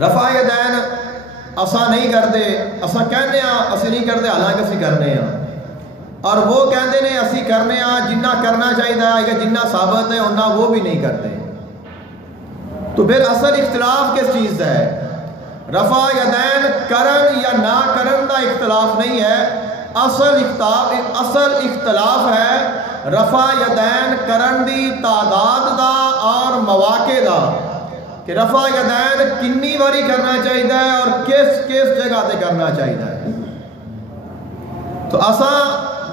رفع یدین اسا نہیں کرتے، اسا کہنے اسی نہیں کرتے حالانکہ اسی کرنے ہیں، اور وہ کہتے ہیں اسی کرنے جنہ کرنا چاہیے کہ جنہ ثابت ہے انہ وہ بھی نہیں کرتے۔ تو پھر اصل اختلاف کس چیز ہے؟ رفع یدین کرن یا نہ کرن کا اختلاف نہیں ہے، اصل اختلاف ہے رفع یدین کرن دی تعداد دا اور مواقع دا، کہ رفع یدین کنی باری کرنا چاہیے اور کس جگہ تے کرنا چاہیے۔ تو اساں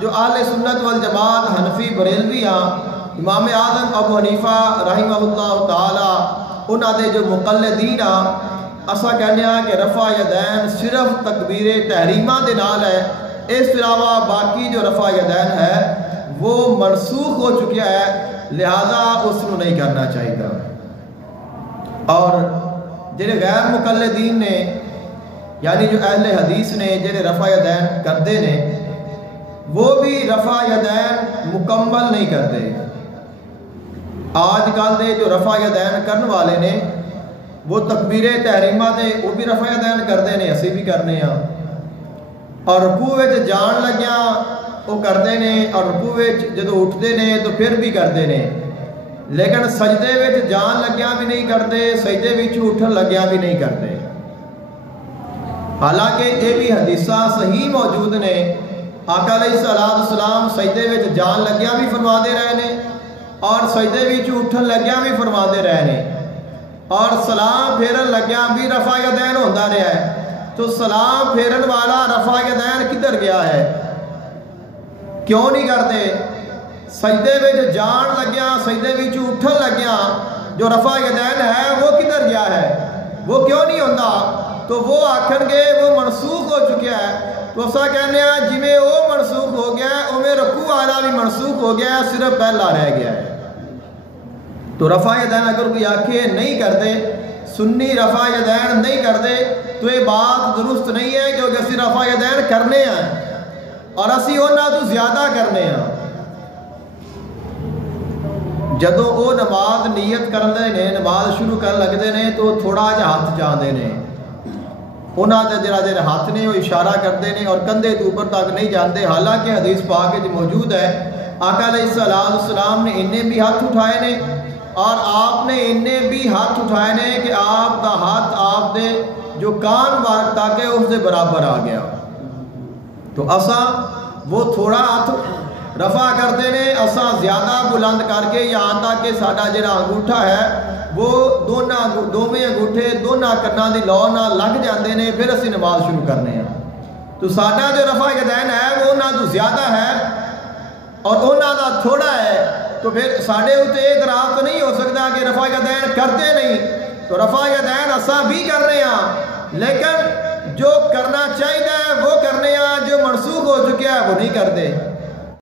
جو اہل سنت والجماعت حنفی بریلوی ہاں، امام اعظم ابو حنیفہ رحمہ اللہ تعالی انہاں دے جو مقلدین ہاں، اساں کہنے ہاں کہ رفع یدین صرف تکبیر تحریمہ دے نال ہے، اس علاوہ باقی جو رفع یدین ہے وہ منسوخ ہو چکا ہے، لہذا اس کو نہیں کرنا چاہیے۔ اور جڑے غیر مقلدین نے یعنی جو اہل حدیث نے جڑے رفع یدین کرتے نے وہ بھی رفع یدین مکمل نہیں کرتے۔ آج کل دے جو رفع یدین کرنے والے نے وہ تکبیر تحریمہ دے وہ بھی رفع یدین کرتے ہیں، اسی بھی کرنے ہاں، اور رکوع وچ جان لگیا وہ کرتے ہیں، اور رکوع وچ جدو اٹھتے ہیں تو پھر بھی کرتے ہیں، لیکن سجدے وچ جان لگیا بھی نہیں کرتے، سجدے وچ اٹھن لگیا بھی نہیں کرتے۔ حالانکہ یہ بھی حدیثاں صحیح موجود نے، آقا علیہ السلام سجدے وچ جان لگیا بھی فرما دے رہے نے اور سجدے وچ اٹھن لگیا بھی فرما دے رہے نے، اور سلام پھیرن لگیا بھی رفع یدین ہوتا رہا ہے۔ تو سلام پھیرن والا رفع یدین کدھر گیا ہے؟ کیوں نہیں کرتے؟ سجدے وچ جان لگیا سجدے وچ اٹھن لگیا جو رفع یدین ہے وہ کدھر گیا ہے؟ وہ کیوں نہیں ہوتا؟ تو وہ آکھن گے وہ منسوخ ہو چکا ہے۔ تو اسا کہنے ہیں جی میں وہ منسوخ ہو گیا ہے اوے رکوع والا بھی منسوخ ہو گیا ہے، صرف پہلا رہ گیا ہے۔ تو رفع یدین اگر کوئی آکھے نہیں کرتے، سنی رفع یدین نہیں کرتے، تو یہ بات درست نہیں ہے، کیونکہ اسی رفع یدین کرنے ہیں اور اسی انہاں تو زیادہ کرنے ہیں۔ جدو وہ نماز نیت کرتے ہیں، نماز شروع کر لگتے ہیں تو تھوڑا جہا ہاتھ چاہتے ہیں، انہاں دے جڑا ہاتھ نے وہ اشارہ کرتے ہیں اور کندھے تو اوپر تک نہیں جانتے، حالانکہ حدیث پاک وچ موجود ہے آقا علیہ السلام نے انہیں بھی ہاتھ اٹھائے نے اور آپ نے انہیں بھی ہاتھ اٹھائے نے کہ آپ دا ہاتھ آپ دے جو کان مبارک تک ہے اس دے برابر آ گیا۔ تو اساں وہ تھوڑا ہاتھ رفع کرتے ہیں، اساں زیادہ بلند کر کے یہاں تک کہ ساڈا جڑا انگوٹھا ہے وہ دوویں انگوٹھے دونوں کناں دی لو نال لگ جاندے نے، پھر اسی نماز شروع کرنے ہیں۔ تو ساڈا جو رفع یدین ہے وہ انہاں تو زیادہ ہے اور انہاں دا تھوڑا ہے، تو پھر ساڈے اوتے اعتراض تو نہیں ہو سکتا کہ رفع یدین کرتے نہیں۔ تو رفع یدین اساں بھی کرنے ہیں، لیکن جو کرنا چاہیے وہ کرنے ہیں، جو منسوخ ہو چکا ہے وہ نہیں کرتے۔